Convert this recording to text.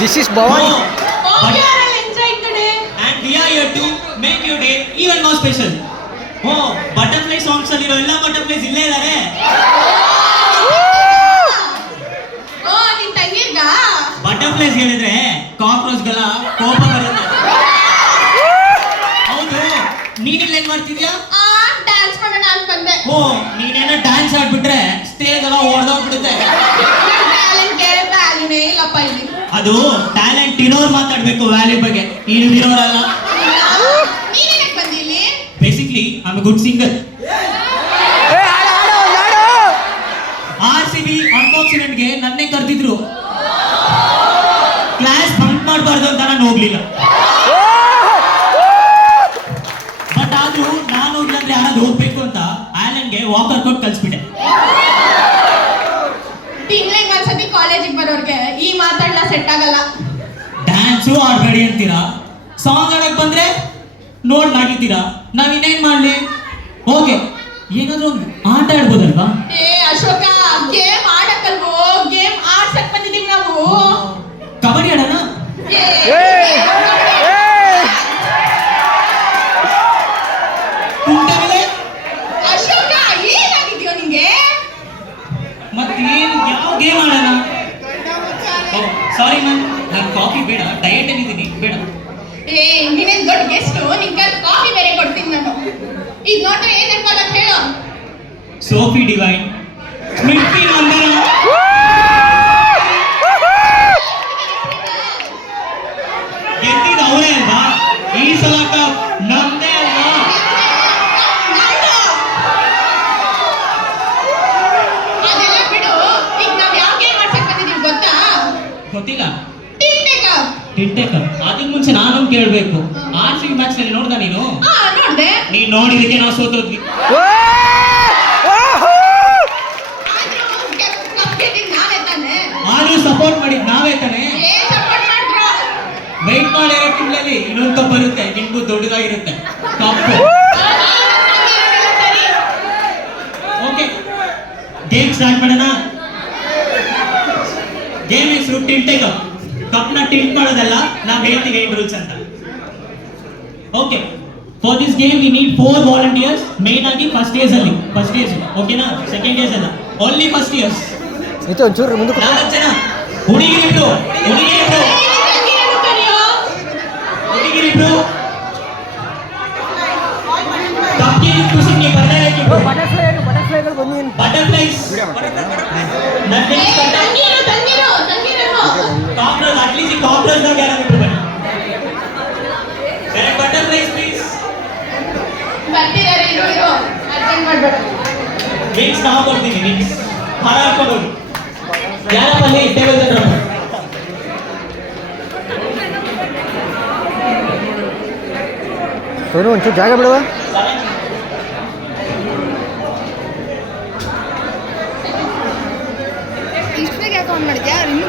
This is Bhavani. Oh, we are all inside today. And we are here to make your day even more special. Oh, butterfly songs ಅಲ್ಲಿ ಎಲ್ಲ butterflies ಇಲ್ಲೇ ಇದ್ದಾರೆ. ಓ ನಿನ್ ತಂಗಿರ್ಗ Butterflies ಹೇಳಿದ್ರೆ cockroach ಗಳ ಕೋಪ ಬರುತ್ತೆ. ಹೌದು, ನೀನಿಲ್ಲ ಏನ್ ಮಾಡ್ತಿದ್ಯಾ? ಡ್ಯಾನ್ಸ್ ಮಾಡೋಣ ಅಂತ ಬಂದೆ. ಓ, ನೀನೇನೋ ಡ್ಯಾನ್ಸ್ ಆಡ್ಬಿಟ್ರೆ ಸ್ಟೇಜ್ ಎಲ್ಲ ಓಡ್ದೋಗ್ಬಿಡುತ್ತೆ. ಟ್ಯಾಲೆಂಟ್ಗೆ ವ್ಯಾಲ್ಯೂನೇ ಇಲ್ಲಪ್ಪ ಇಲ್ಲಿ. ಅದು ಟ್ಯಾಲೆಂಟ್ ಇರೋರು ಮಾತಾಡ್ಬೇಕು ವ್ಯಾಲ್ಯೂ ಬಗ್ಗೆ, ಇಲ್ದಿರೋರಲ್ಲ. ನೀನೇನಕ್ಕೆ ಬಂದಿ ಇಲ್ಲಿ? Basically I am A good singer. RCB ಅನ್ಫಾರ್ಚುನೇಟ್ಗೆ ನನ್ನೇ ಕರೆದಿದ್ರು. ಕ್ಲಾಸ್ ಬಂಕ್ ಮಾಡಬಾರ್ದು ಅಂತ ನಾನು ಹೋಗ್ಲಿಲ್ಲ. ಬಟ್ ಆದ್ರೂ ನಾನು ಹೋಗ್ಲಂದ್ರೆ ಯಾರಾದ್ರೂ ಹೋಗ್ಬೇಕು ಅಂತ ಆಲನ್ಗೆ ವಾಕರ್ ಕೊಟ್ಟು ಕಳ್ಸ್ಬಿಟ್ಟೆ. ತಿಂಗಳಿಗೆ ಒಂದ್ಸತಿ ಕಾಲೇಜಿಗೆ ಬರೋರ್ಗೆ ಈ ಮಾತಾಡ್ಲ ಸೆಟ್ ಆಗಲ್ಲ. ಡ್ಯಾನ್ಸು ಆಡ್ಬೇಡಿ ಅಂತೀರಾ, ಸಾಂಗ್ ಆಡಕ್ ಬಂದ್ರೆ ನೋಡ್ ನಾಗಿದ್ದೀರಾ. ನಾವ್ ಇನ್ನೇನ್ ಮಾಡ್ಲಿ? ಓಕೆ, ಏನಾದ್ರೂ ಒಂದು ಆಟ ಆಡ್ಬೋದಲ್ವಾ? ಏ ಅಶೋಕ, ಗೇಮ್ ಆಡಕ್ಕಲ್ವೋ, ಗೇಮ್ ಆಡ್ಸಕ್ ಬಂದಿದೀವಿ ನಾವು. ಕಬಡ್ಡಿ ಆಡೋಣ? ಕುಂಟೆ ಮೇಲೆ ಅಶೋಕ, ಏನಾಗಿದ್ಯೋ ನಿಂಗೆ? ಮತ್ತೇನ್ ಯಾವ ಗೇಮ್ ಆಡೋಣ? ಸಾರಿ ಮ್ಯಾಮ್, ನಾನು ಕಾಫಿ ಬೇಡ, ಡಯಟ್ ಅಲ್ಲಿ ಬೇಡ. ಏ ನೀನೇನ್ ದೊಡ್ಡ ಗೆಸ್ಟ್, ನಿಂಗೆ ಕಾಫಿ ಬೇರೆ ಕೊಡ್ತೀನಿ ನಾನು. ಈಗ ನೋಡ್ರೆ ಏನ್ ಅನ್ಕೊಳ್ಳೋದು ಹೇಳು? ಸೋಫಿ ಡಿವೈನ್, ಸ್ಮಿರ್ತಿ ಮಂದನ, ಗೆದ್ದಿದ್ದು ಅವರೇ ಅಲ್ವಾ? ಈ ಸಲ ಕಪ್ ನಮ್ದೇ ಅಲ್ವಾ? ಅದೆಲ್ಲ ಬಿಡು. ಈಗ ನಾವ್ ಯಾವ ಗೇಮ್ ಆಡ್ಸಕ್ ಬಂದಿದೀವಿ ಗೊತ್ತಾ? ಗೊತ್ತಿಲ್ಲ. ಟಿಂಟೆ ಕಪ್. ಅದಕ್ಕೆ ಮುಂಚೆ ನಾನು ಕೇಳ್ಬೇಕು, RCB ಮ್ಯಾಚ್ ನಲ್ಲಿ ನೋಡ್ದ ನೀನು? ನೋಡ್ದೆ. ನೀನ್ ನೋಡಿದಕ್ಕೆ ನಾವು ಸೋತೋದ್ವಿ. ಆದ್ರೂ ಸಪೋರ್ಟ್ ಮಾಡಿದ್ ನಾವೇ ತಾನೆ. ವೈಟ್ ಮಾಡಿ 2 ತಿಂಗಳಲ್ಲಿ ಇನ್ನೊಂದು ಕಪ್ ಬರುತ್ತೆ, ನಿಮ್ಗೂ ದೊಡ್ಡದಾಗಿರುತ್ತೆ ಕಪ್. ಓಕೆ, ಗೇಮ್ ಸ್ಟಾರ್ಟ್ ಮಾಡೋಣ. ಗೇಮ್ ಹೆಸರು ಟಿಂಟೆ ಕಪ್. ಕಪ್ನ ಟಿಂಟ್ ಮಾಡೋದಲ್ಲ, ನಾವು ಹೇಳ್ತೀವಿ ಏನ್ ರೂಲ್ಸ್ ಅಂತ. Okay, for this game we need 4 volunteers. Main ಆಗಿ ಫಸ್ಟ್ ಇಯರ್ಸ್ ಅಲ್ಲಿ, ಫಸ್ಟ್ ಇಯರ್ಸ್ ಓಕೆನಾ? ಸೆಕೆಂಡ್ ಇಯರ್ಸ್ ಅಲ್ಲ, ಓನ್ಲಿ ಫಸ್ಟ್ ಇಯರ್ಸ್. ಇದು ಒಂಚೂರು ಮುಂದಕ್ಕೆ 4 ಜನ ಹುಡುಗಿರಿಬ್ರು, ಹುಡುಗಿರಿಬ್ರು, ಹುಡುಗಿರಿಬ್ರು. ಕಪ್ಗೆ ಖುಷಿಗೆ ಬರ್ಲೇಬೇಕಿಬ್ರು. ಬಟರ್ಫ್ಲೈಗಳು ಬಂದಿನ್ ಬಟರ್ಫ್ಲೈಸ್, ಕಾಕ್ರೋಚ್, ಅಟ್ಲೀಸ್ಟ್ ಈ ಕಾಕ್ರೋಚ್ ದಾಗ ಯಾರಾದ್ರೂ ಬನ್ನಿ. Butterflies please. ವಿಂಗ್ಸ್ ನಾವು ಕೊಡ್ತೀವಿ, ವಿಂಗ್ಸ್ ಹಾರ ಹಾಕೊಂಡು ಹೋಗಿ. ಯಾರಪ್ಪ ಅಲ್ಲಿ ಟೇಬಲ್ ಹತ್ರ? ಒಂಚೂರು ಜಾಗ ಬಿಡುವ.